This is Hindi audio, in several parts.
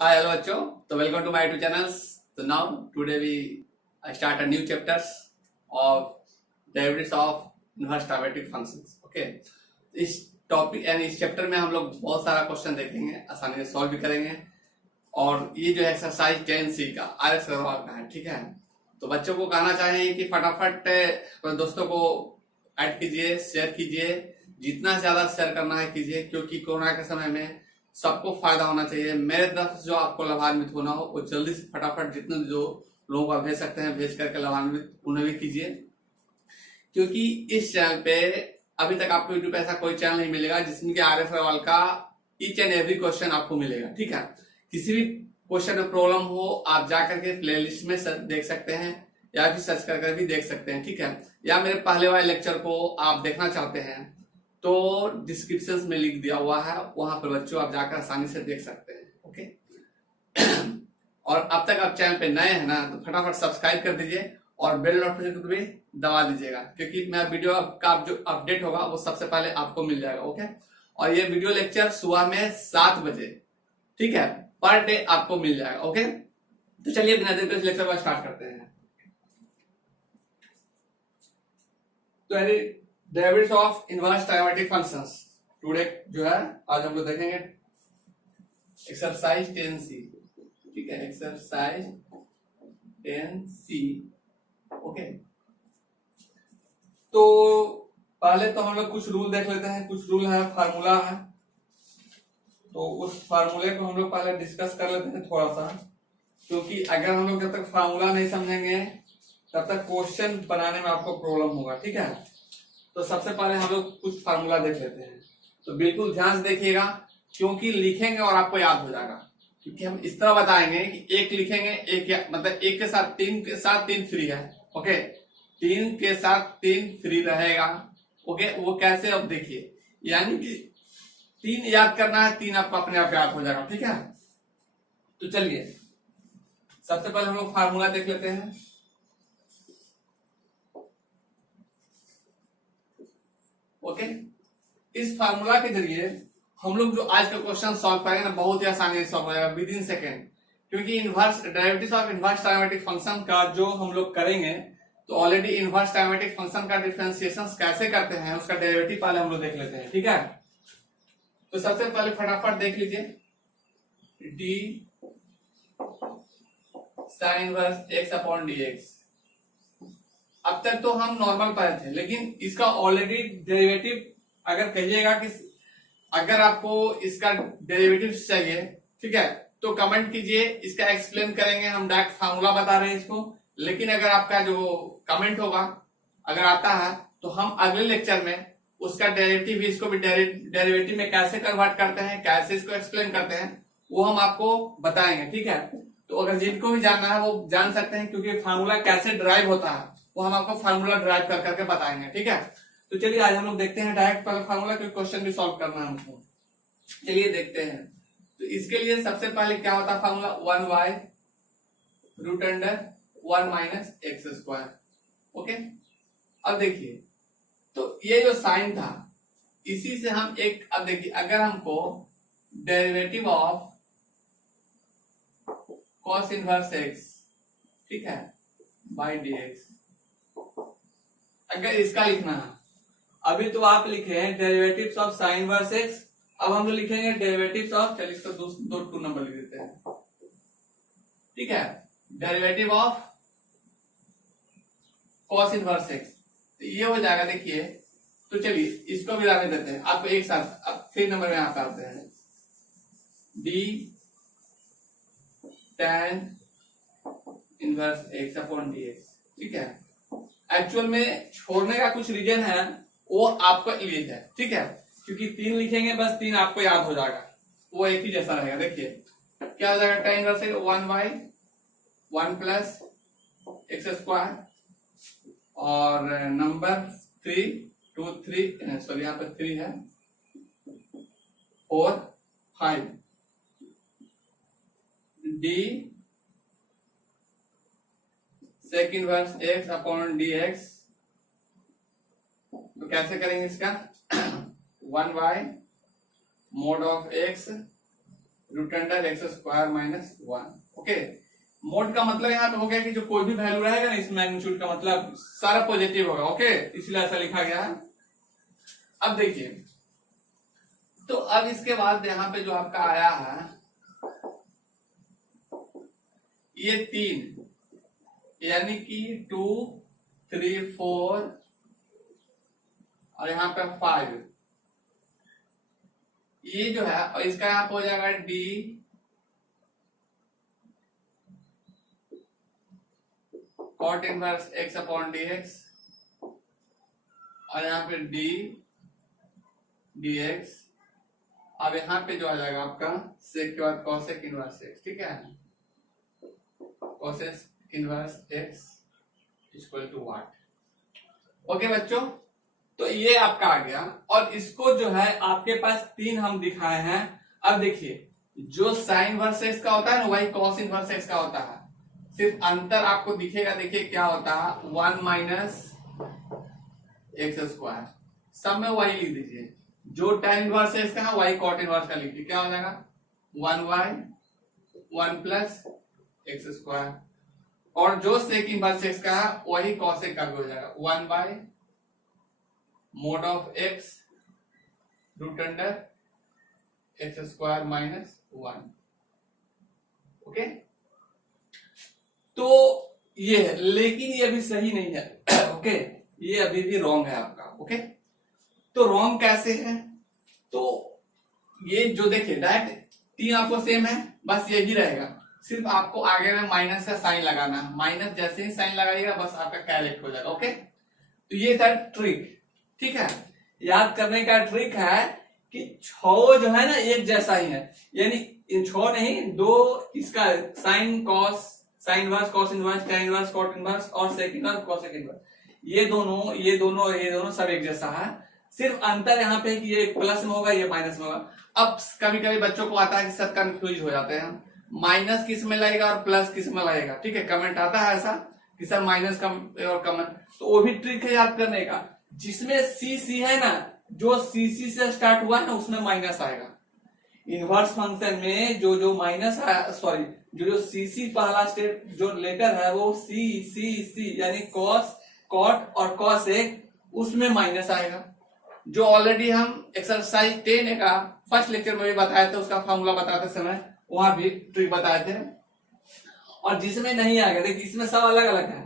Hi, hello, Acho. So welcome to my two channels. So now today we start a new chapters of derivatives of inverse trigonometric functions. Okay. इस टॉपिक यानी इस चैप्टर में हम लोग बहुत सारा क्वेश्चन देखेंगे, आसानी से सॉल्व भी करेंगे। और ये जो एक्सरसाइज 10C का RS अग्रवाल का है, ठीक है। तो बच्चों को कहना चाहिए कि फटाफट दोस्तों को ऐड कीजिए, शेयर कीजिए, जितना ज्यादा शेयर करना है कीजिए, क्योंकि कोरोना के समय में सबको फायदा होना चाहिए। मेरे तरफ से जो आपको लाभान्वित होना हो वो जल्दी से फटाफट जितने जो लोगों को भेज सकते हैं भेज करके लाभान्वित उन्हें भी कीजिए, क्योंकि इस चैनल पे अभी तक आपको यूट्यूब पे ऐसा कोई चैनल नहीं मिलेगा जिसमें कि RS अग्रवाल का ईच एंड एवरी क्वेश्चन आपको मिलेगा, ठीक है। किसी भी क्वेश्चन में प्रॉब्लम हो आप जाकर के प्लेलिस्ट में देख सकते हैं या फिर सर्च कर भी देख सकते हैं, ठीक है। या मेरे पहले वाले लेक्चर को आप देखना चाहते हैं तो डिस्क्रिप्शन में लिंक दिया हुआ है, वहां पर बच्चों आप जाकर आसानी से देख सकते हैं, ओके। और अब तक आप चैनल पे नए हैं ना तो फटाफट सब्सक्राइब कर दीजिए और बेल नोटिफिकेशन को भी दबा दीजिएगा, क्योंकि मैं वीडियो का जो अपडेट होगा वो सबसे पहले आपको मिल जाएगा, ओके। और ये वीडियो लेक्चर सुबह में 7 बजे, ठीक है, पर डे आपको मिल जाएगा, ओके। तो चलिए बिना देर के इस लेक्चर को स्टार्ट करते हैं। तो derivatives of inverse trigonometric functions today जो है आज हम लोग देखेंगे एक्सरसाइज 10C, ठीक है, एक्सरसाइज 10C, ओके। तो पहले तो हम लोग कुछ रूल देख लेते हैं, कुछ रूल है, फार्मूला है, तो उस फार्मूले को हम लोग पहले डिस्कस कर लेते हैं थोड़ा सा, क्योंकि अगर हम लोग जब तक फार्मूला नहीं समझेंगे तब तक क्वेश्चन बनाने में आपको प्रॉब्लम होगा, ठीक है। तो सबसे पहले हम लोग कुछ फार्मूला देख लेते हैं, तो बिल्कुल ध्यान से देखिएगा, क्योंकि लिखेंगे और आपको याद हो जाएगा। क्योंकि हम इस तरह बताएंगे कि एक लिखेंगे, एक मतलब एक के साथ तीन फ्री है, ओके, 3 के साथ 3 फ्री रहेगा, ओके। वो कैसे, अब देखिए, यानी कि 3 याद करना है, 3 आपको अपने आप याद हो जाएगा, ठीक है। तो चलिए सबसे पहले हम लोग फार्मूला देख लेते हैं। ओके, इस फार्मूला के जरिए हम लोग जो आज का क्वेश्चन सॉल्व करेंगे ना बहुत ही आसानी से सॉल्व हो जाएगा विद इन सेकेंड, क्योंकि inverse derivatives of inverse trigonometric function का जो हम लोग करेंगे तो ऑलरेडी इनवर्स ट्राइगोनोमेट्रिक फंक्शन का डिफरेंशिएशन कैसे करते हैं उसका डेरिवेटिव पहले हम लोग देख लेते हैं, ठीक है। तो सबसे पहले फटाफट देख लीजिए, D sine inverse x upon dx। अब तक तो हम नॉर्मल पाए थे, लेकिन इसका ऑलरेडी डेरिवेटिव अगर कहिएगा कि अगर आपको इसका डेरिवेटिव चाहिए, ठीक है, तो कमेंट कीजिए, इसका एक्सप्लेन करेंगे। हम डायरेक्ट फार्मूला बता रहे हैं इसको, लेकिन अगर आपका जो कमेंट होगा अगर आता है तो हम अगले लेक्चर में उसका डेरिवेटिव भी, इसको भी डेरिवेटिव में कैसे कन्वर्ट करते हैं, कैसे इसको एक्सप्लेन करते हैं, वो हम आपको बताएंगे, ठीक है। तो अगर जिनको भी जानना है वो जान सकते हैं, क्योंकि फार्मूला कैसे ड्राइव होता है वो हम आपको फार्मूला ड्राइव कर करके बताएंगे, ठीक है। तो चलिए आज हम लोग देखते हैं डायरेक्ट पहले फार्मूला, क्योंकि क्वेश्चन भी सॉल्व करना है हमको। चलिए देखते हैं। तो इसके लिए सबसे पहले क्या होता है formula, 1y root under 1 minus x square, okay. अब देखिए, तो ये जो साइन था इसी से हम एक, अब देखिए अगर हमको derivative of cos inverse x, ठीक है, बाई dx, अगर इसका लिखना है, अभी तो आप लिखे हैं derivatives of sine inverse x, अब हम लोग लिखेंगे डेरिवेटिव्स ऑफ, चलिए इसको दो नंबर लिख देते हैं, ठीक है, derivative of cos inverse x, तो ये हो जाएगा, देखिए। तो चलिए इसको भी रहने देते हैं, आपको एक साथ अब 3 नंबर में आप आते हैं, D tan inverse x upon dx, ठीक है। एक्चुअल में छोड़ने का कुछ रीजन है वो आपको लिए है, ठीक है, क्योंकि 3 लिखेंगे बस 3 आपको याद हो जाएगा, वो एक ही जैसा रहेगा। देखिए क्या हो जाएगा, tan inverse 1y 1 plus x square और नंबर 3 2 3 सॉरी यहाँ पे 3 है 4 5 d sec inverse x upon dx। तो कैसे करेंगे इसका, 1y mod of x root under x square minus 1। Okay, mod का मतलब यहाँ पे हो गया कि जो कोई भी वैल्यू रहेगा ना इस मैग्नीट्यूड का मतलब सारा पॉजिटिव होगा। ओके, इसलिए ऐसा लिखा गया है। अब देखिए, तो अब इसके बाद यहाँ पे जो आपका आया है ये 3, यानी कि 2, 3, 4 और यहाँ पे 5, ये जो है और इसका यहाँ पे हो जाएगा d cot inverse x upon d x और यहाँ पे डी डी एक्स। अब यहाँ पे जो आ जाएगा आपका सेक के बाद कॉसेक इनवर्स एक्स। ठीक है, cosec inverse x equal to what. Okay बच्चों, तो ये आपका आ गया और इसको जो है आपके पास 3 हम दिखाए हैं। अब देखिए, जो साइन इनवर्स एक्स का होता है ना वही कॉस इनवर्स एक्स का होता है, सिर्फ अंतर आपको दिखेगा। देखिए क्या होता है, 1 माइनस एक्स स्क्वायर, सब में वही लिख दीजिए। जो tan इनवर्स एक्स का है वही कॉट इनवर्स का लिख दीजिए। क्या हो जाएगा, 1 प्लस एक्स स्क्वायर, और जो सेक इनवर्स एक्स का है वही कॉसेक का भी हो जाएगा, 1 by mod of x root under x square minus 1। Okay, तो ये है, लेकिन ये अभी सही नहीं है। ओके, ये अभी भी रॉन्ग है आपका। ओके, तो रॉन्ग कैसे है, तो ये जो देखिए डायरेक्ट 3 आपको सेम है, बस यही रहेगा, सिर्फ आपको आगे में माइनस का साइन लगाना है। माइनस जैसे ही साइन लगाइएगा बस आपका कैरेक्ट हो जाएगा। ओके, तो ये था ट्रिक। ठीक है, याद करने का ट्रिक है कि 6 जो है ना एक जैसा ही है, यानी इन 6 नहीं, 2 इसका sine cos, sine inverse cos inverse, tan inverse cot inverse और सेक इनवर्स कॉसेक इनवर्स, ये दोनों सब एक जैसा है। सिर्फ अंतर यहाँ पे कि ये प्लस में होगा ये माइनस में होगा। अब कभी कभी बच्चों को आता है कि सब कंफ्यूज हो जाते हैं, माइनस किस में लगेगा और प्लस किस में लगेगा। ठीक है, कमेंट आता है ऐसा कि सर माइनस और कमेंट, तो वो भी ट्रिक है याद करने का। जिसमें सी है ना, जो सी से स्टार्ट हुआ है ना उसमें माइनस आएगा। इनवर्स फंक्शन में जो माइनस सॉरी जो सी पहला स्टेप जो लेटर है वो सी यानी कॉस कॉट और कॉसेक, उसमें माइनस आएगा। जो ऑलरेडी हम एक्सरसाइज 10 का फर्स्ट लेक्चर में भी बताए थे, उसका फॉर्मूला बताते समय वहां भी ट्रिक बताए थे। और जिसमें नहीं आएगा, देखिए इसमें सब अलग अलग है,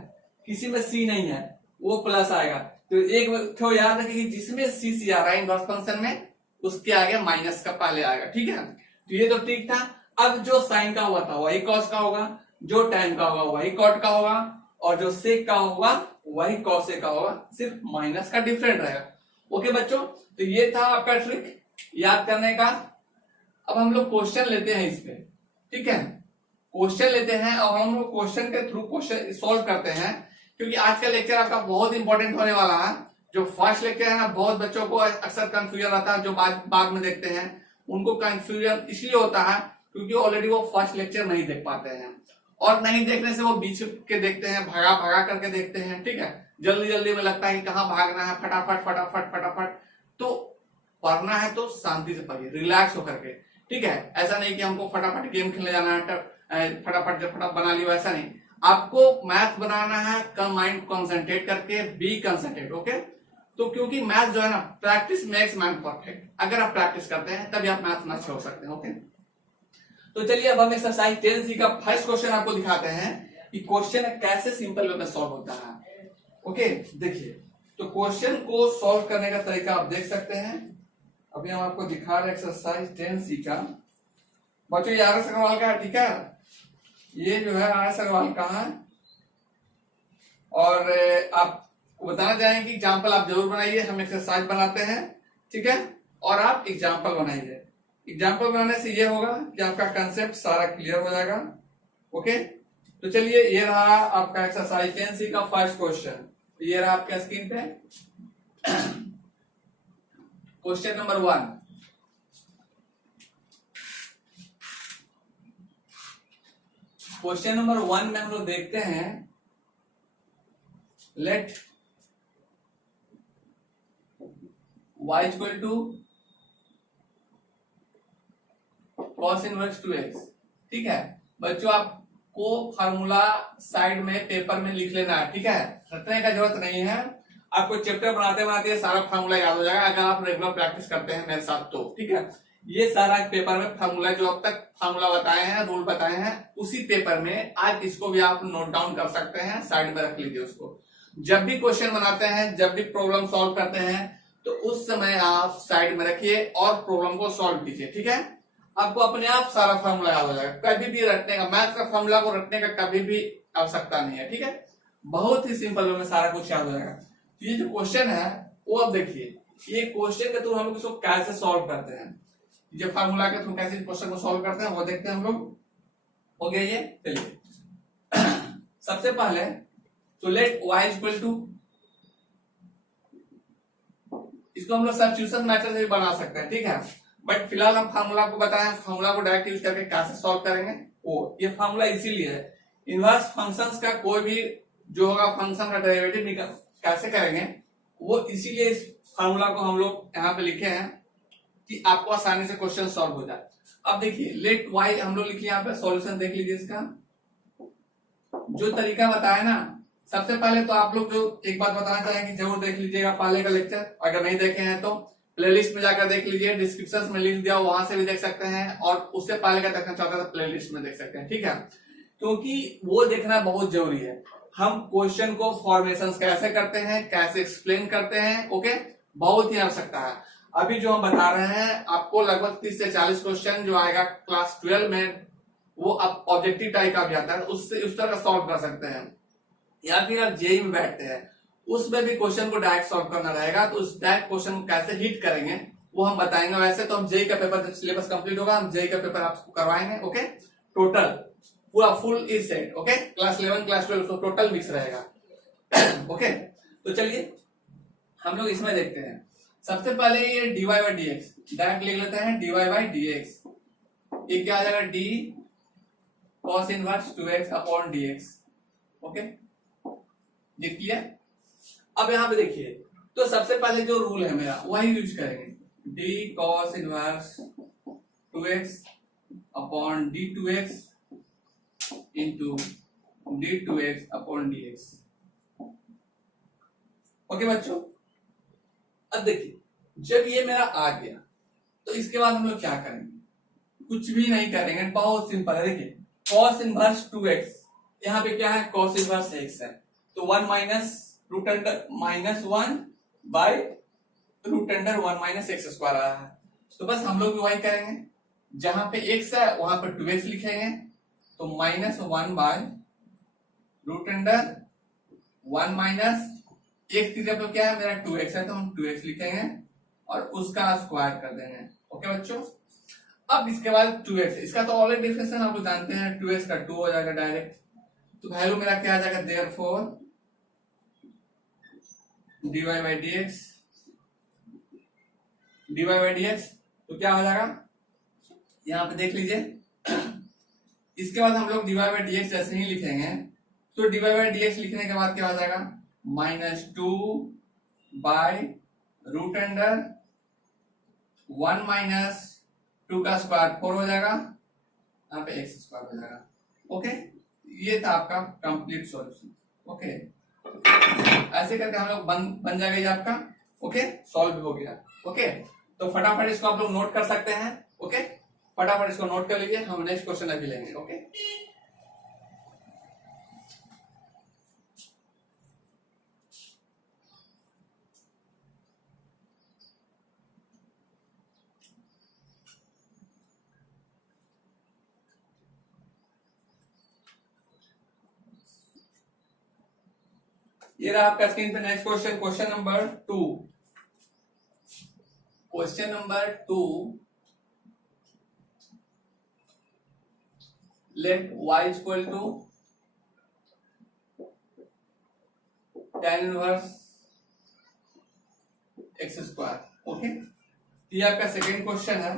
किसी में सी नहीं है वो प्लस आएगा। तो एक तो याद रखिए कि जिसमें सी आ रहा है इनवर्स फंक्शन में उसके आगे माइनस का पहले आएगा। ठीक है, तो ये तो ठीक था। अब जो साइन का हुआ था वही कॉस का होगा, जो tan का होगा वही कॉट का होगा, और जो सेक का होगा वही कॉसेक का होगा, सिर्फ माइनस का डिफरेंट रहेगा। ओके बच्चों, तो ये था आपका ट्रिक याद करने का। अब हम लोग क्वेश्चन लेते हैं इस पे। ठीक है, क्वेश्चन लेते हैं और हम लोग क्वेश्चन के थ्रू क्वेश्चन सॉल्व करते हैं, क्योंकि आज का लेक्चर आपका बहुत इंपॉर्टेंट होने वाला है। जो फर्स्ट लेक्चर है ना, बहुत बच्चों को अक्सर कंफ्यूजन रहता है, जो बाद में देखते हैं उनको कंफ्यूजन इसलिए होता है क्योंकि ऑलरेडी वो फर्स्ट लेक्चर नहीं देख पाते हैं, और नहीं देखने से वो बीच के देखते हैं, भगा भगा करके देखते हैं। ठीक है, जल्दी जल्दी में लगता है कि कहाँ भागना है, फटाफट फटाफट फटाफट। तो पढ़ना है तो शांति से पढ़िए, रिलैक्स होकर के। ठीक है, ऐसा नहीं कि हमको फटाफट गेम खेलने जाना है, फटाफट बना लियो, ऐसा नहीं। आपको मैथ बनाना है, कम माइंड कॉन्सेंट्रेट करके, बी कंसंट्रेट। ओके, तो क्योंकि मैथ जो है ना, प्रैक्टिस मेक्स मैन परफेक्ट। अगर आप प्रैक्टिस करते हैं तभी आप मैथ में अच्छे हो सकते हैं। ओके, तो चलिए अब हम एक्सरसाइज 10C का फर्स्ट क्वेश्चन आपको दिखाते हैं कि क्वेश्चन कैसे सिंपल वे में सॉल्व होता है। ओके, देखिए, तो क्वेश्चन को सॉल्व करने का तरीका आप देख सकते हैं। अभी हम आपको दिखा रहे एक्सरसाइज 10C का। बच्चों ये आर एस अग्रवाल का है। ठीक है, ये जो है आर एस अग्रवाल का है, और आप बताना चाहेंगे कि एग्जाम्पल आप जरूर बनाइए। हम एक्सरसाइज बनाते हैं, ठीक है, और आप एग्जाम्पल बनाइए। एग्जाम्पल बनाने से ये होगा कि आपका कंसेप्ट सारा क्लियर हो जाएगा। ओके, तो चलिए ये रहा आपका एक्सरसाइज 10C का फर्स्ट क्वेश्चन। ये रहा आपके स्क्रीन पे क्वेश्चन नंबर 1। क्वेश्चन नंबर 1 में हम लोग देखते हैं, let y equal to cos inverse 2x। ठीक है बच्चों, आपको फार्मूला साइड में पेपर में लिख लेना है, ठीक है, रटने का जरूरत नहीं है। आपको चैप्टर बनाते बनाते सारा फार्मूला याद हो जाएगा अगर आप रेगुलर प्रैक्टिस करते हैं मेरे साथ तो, ठीक है। ये सारा पेपर में फार्मूला जो अब तक फार्मूला बताए हैं, रूल बताए हैं, उसी पेपर में आज इसको भी आप नोट डाउन कर सकते हैं, साइड में रख लीजिए उसको। जब भी क्वेश्चन बनाते हैं, जब भी प्रॉब्लम सॉल्व करते हैं, तो उस समय आप साइड में रखिए और प्रॉब्लम को सॉल्व कीजिए, ठीक है। आपको अपने आप सारा फार्मूला याद हो जाएगा, कभी भी रटने का, मैथ का फार्मूला को रटने का कभी भी आवश्यकता नहीं है, ठीक है। बहुत ही सिंपल वे में सारा कुछ याद हो जाएगा। तो ये जो क्वेश्चन है वो अब देखिए, ये क्वेश्चन के थ्रू हम लोग इसको कैसे सॉल्व करते हैं, जो फार्मूला के थ्रू कैसे क्वेश्चन को सॉल्व करते हैं वो देखते हैं हम लोग। हो गया ये, चलिए सबसे पहले तो लेट y इक्वल टू, इसको हम लोग सब्स्टिट्यूशन मेथड से भी बना सकते हैं, ठीक है। बट फिलहाल हम फार्मूला को बताएं, फार्मूला को डायरेक्ट यूज करके कैसे सॉल्व करेंगे वो, ये फार्मूला इसीलिए है, इनवर्स फंक्शंस का कोई भी जो होगा फंक्शन का डेरिवेटिव कैसे करेंगे वो, इसीलिए इस फार्मूला को हम लोग यहाँ पे लिखे हैं कि आपको आसानी से क्वेश्चन सॉल्व हो जाए। अब देखिए लेट y हम लोग लिखिए, यहाँ पे सॉल्यूशन देख लीजिए इसका, जो तरीका बताया ना। सबसे पहले तो आप लोग जो एक बात बताना चाहेंगे जरूर देख लीजिएगा पहले का लेक्चर, अगर नहीं देखे हैं तो प्लेलिस्ट में जाकर देख लीजिए, डिस्क्रिप्शन में लिंक दिया वहां से भी देख सकते हैं, और उससे पहले का देखना चाहते हैं तो प्लेलिस्ट में देख सकते हैं, ठीक है। क्योंकि वो देखना बहुत जरूरी है, हम क्वेश्चन को फॉर्मेशन कैसे करते हैं, कैसे एक्सप्लेन करते हैं, ओके, बहुत ही आवश्यकता है। अभी जो हम बता रहे हैं आपको लगभग 30 से 40 क्वेश्चन जो आएगा क्लास 12 में, वो अब ऑब्जेक्टिव टाइप का भी आता है, उससे उस तरह का सॉल्व कर सकते हैं। या फिर आप जेई में बैठते हैं उसमें भी क्वेश्चन को डायरेक्ट सॉल्व करना रहेगा, तो उस डायरेक्ट क्वेश्चन को कैसे हिट करेंगे वो हम बताएंगे। वैसे तो हम जेई का पेपर जब सिलेबस कंप्लीट होगा हम जेई का पेपर आपको करवाएंगे, ओके, टोटल पूरा full is set, okay, class 11 class 12 तो टोटल मिक्स रहेगा ओके। तो चलिए हम लोग इसमें देखते हैं। सबसे पहले ये dy by D x direct लिख लेते हैं, dy बाई डी एक्स, ये क्या आ जाएगा, d cos inverse 2x upon dx, okay, लिख लिया। अब यहाँ पे देखिए, तो सबसे पहले जो रूल है मेरा वही यूज करेंगे, d cos inverse 2x upon d2x into d2x upon dx, okay बच्चों। अब देखिए जब ये मेरा आ गया तो इसके बाद हम लोग क्या करेंगे, कुछ भी नहीं करेंगे, बहुत सिंपल है। देखिए cos इनवर्स 2x, यहाँ पे क्या है, cos इनवर्स x है, तो 1 minus root under minus 1 by root under 1 minus x square आया है, तो बस हम लोग भी वही करेंगे, जहां पे x है वहां पर 2x लिखेंगे, तो minus 1 by root under 1 minus एक की जगह क्या है मेरा 2x है, तो हम 2x लिखेंगे और उसका स्क्वायर कर देंगे, ओके बच्चों। अब इसके बाद 2x, इसका तो ऑलरेडी डिफरेंशियल आप लोग जानते हैं, 2x का 2 हो जाएगा डायरेक्ट, तो वैल्यू मेरा क्या आ जाएगा, देयरफॉर dy बाई dx, तो क्या हो जाएगा, यहाँ पे देख लीजिए। इसके बाद हम लोग dy बाई dx जैसे ही लिखेंगे, तो dy बाई dx लिखने के बाद क्या हो जाएगा, minus 2 by root under 1 minus 2 का स्क्वायर 4 हो जाएगा, यहाँ पे x स्क्वायर हो जाएगा, ओके। ये था आपका कंप्लीट सॉल्यूशन, ओके। ऐसे करके हम लोग बन जाएगा ये आपका, ओके, सॉल्व हो गया, ओके। तो फटाफट इसको आप लोग नोट कर सकते हैं, ओके, फटाफट इसको नोट कर लीजिए, हम नेक्स्ट क्वेश्चन अभी लेंगे, ओके। ये रहा आपका स्क्रीन पे next question, question number 2। Question number 2, let y equal to tan inverse x square, okay. ये आपका सेकेंड क्वेश्चन है।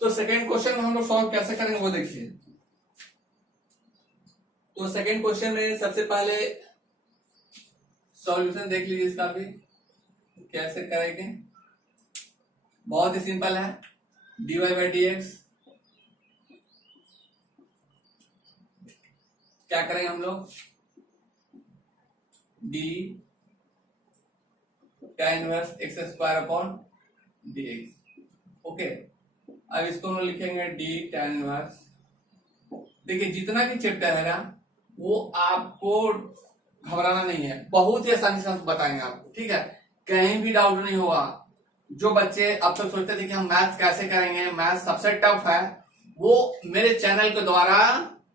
तो सेकेंड क्वेश्चन हम लोग सॉल्व कैसे करेंगे वो देखिए। तो सेकेंड क्वेश्चन में सबसे पहले सॉल्यूशन देख लीजिए इसका भी कैसे करेंगे। बहुत ही सिंपल है, dy बाई डी एक्स क्या करेंगे हम लोग, D tan inverse x square upon d x. Okay, अब इसको हम लिखेंगे डी tan इनवर्स। देखिए जितना भी चैप्टर है ना वो आपको घबराना नहीं है, बहुत ही आसानी से हम बताएंगे आपको, ठीक है, कहीं भी डाउट नहीं होगा। जो बच्चे अब तक सोचते थे कि हम मैथ्स कैसे करेंगे, मैथ्स सबसे टफ है, वो मेरे चैनल के द्वारा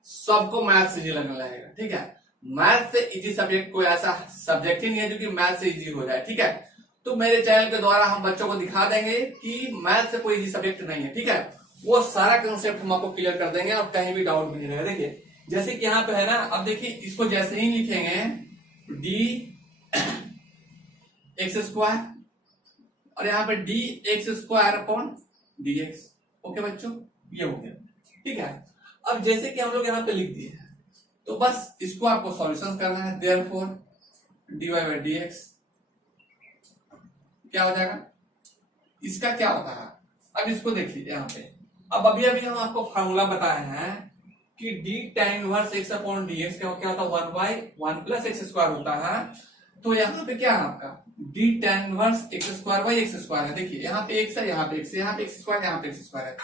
सबको मैथ्स इजी लगने लगेगा, ठीक है। मैथ से इजी सब्जेक्ट कोई ऐसा सब्जेक्ट ही नहीं है जो कि मैथ से इजी हो जाए, ठीक है। तो मेरे चैनल के द्वारा हम बच्चों को दिखा देंगे कि मैथ से कोई इजी सब्जेक्ट नहीं है, ठीक है। वो सारा कंसेप्ट हम आपको क्लियर कर देंगे और कहीं भी डाउट भी नहीं रहेगा। देखिए जैसे कि यहाँ पे है ना, अब देखिए इसको जैसे ही लिखेंगे डी एक्स स्क्वायर और यहाँ पे D X square upon d x. Okay बच्चों, ये हो गया, ठीक है। अब जैसे कि हम लोग यहाँ पे लिख दिए हैं तो बस इसको आपको सॉल्यूशन करना है। Therefore dy by D x क्या हो जाएगा, इसका क्या होता है, अब इसको देख लीजिए यहाँ पे। अब अभी अभी हम आपको फार्मूला बताए हैं कि D tan inverse x upon d x क्या होता है, 1 बाई 1 प्लस एक्स स्क्वायर होता है। तो यहाँ पे क्या है आपका D tan inverse x square by x square है। देखिए यहाँ पे एक्स है, यहाँ पे एक्स है, यहाँ पे एक्स स्क्वायर, यहाँ पे एक्स स्क्वायर है।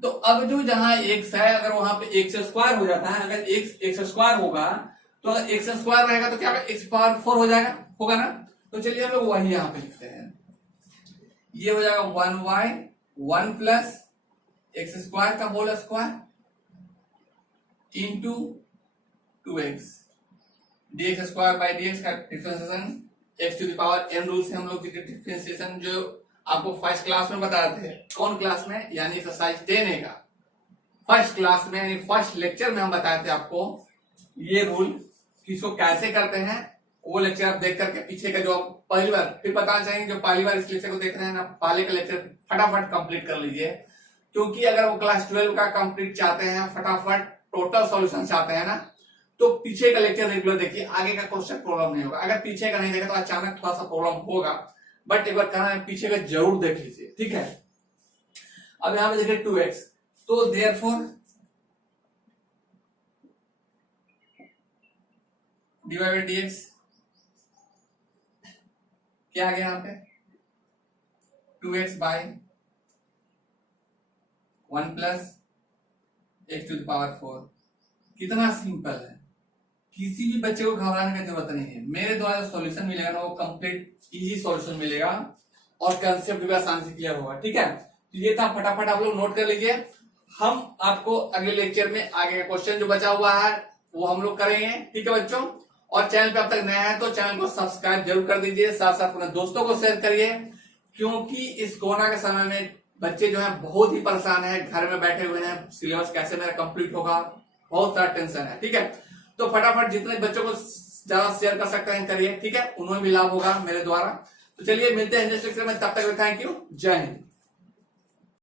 तो अब जो जहां एक्स है अगर वहां पे एक्स स्क्वायर हो जाता है, अगर एक्स स्क्वायर होगा तो अगर एक्स स्क्वायर रहेगा तो क्या एक्स पावर 4 हो जाएगा, होगा ना। तो चलिए हम लोग वही यहाँ पे लिखते हैं, ये हो जाएगा 1 बाई 1 प्लस एक्स स्क्वायर का whole square into 2x D X square by D X का differentiation X to the power n rule से हम लोग डिफरेंशिएशन जो आपको फर्स्ट क्लास में बताए थे। कौन क्लास में, यानी एक्सरसाइज 10A का फर्स्ट क्लास में, यानी फर्स्ट लेक्चर में हम बताए थे आपको ये रूल कि इसको कैसे करते हैं। वो लेक्चर आप देख करके पीछे का जो आप पहली बार, फिर बताना चाहेंगे जो पहली बार इस लेक्चर को देख रहे हैं ना, पहले का लेक्चर फटाफट कंप्लीट कर लीजिए, क्योंकि अगर वो क्लास 12 का कंप्लीट चाहते हैं, फटाफट टोटल सॉल्यूशन चाहते हैं ना, तो पीछे का लेक्चर रेगुलर देखिए, आगे का क्वेश्चन प्रॉब्लम नहीं होगा। अगर पीछे का नहीं देखा तो अचानक थोड़ा सा प्रॉब्लम होगा, बट एक बार करना है पीछे का जरूर देख लीजिए, ठीक है। अब यहां पे देखिए 2x, तो therefore dy by D x क्या आ गया यहाँ पे 2x by 1 plus x to the power 4। कितना सिंपल है, किसी भी बच्चे को घबराने की जरूरत नहीं है। मेरे द्वारा जो सॉल्यूशन मिलेगा ना वो कंप्लीट इजी सॉल्यूशन मिलेगा और कंसेप्ट भी आसानी से क्लियर होगा, ठीक है। तो ये था, फटाफट आप लोग नोट कर लीजिए। हम आपको अगले लेक्चर में आगे का क्वेश्चन जो बचा हुआ है वो हम लोग करेंगे, ठीक है बच्चों। और चैनल पे अब तक नया है तो चैनल को सब्सक्राइब जरूर कर दीजिए, साथ साथ अपने दोस्तों को शेयर करिए, क्योंकि इस कोरोना के समय में बच्चे जो है बहुत ही परेशान है, घर में बैठे हुए हैं, सिलेबस कैसे मेरा कंप्लीट होगा, बहुत सारा टेंशन है, ठीक है। तो फटाफट जितने बच्चों को ज्यादा शेयर कर सकते हैं करिए, ठीक है, उन्हें भी लाभ होगा मेरे द्वारा। तो चलिए मिलते हैं नेक्स्ट लेक्चर में, तब तक थैंक यू, जय हिंद।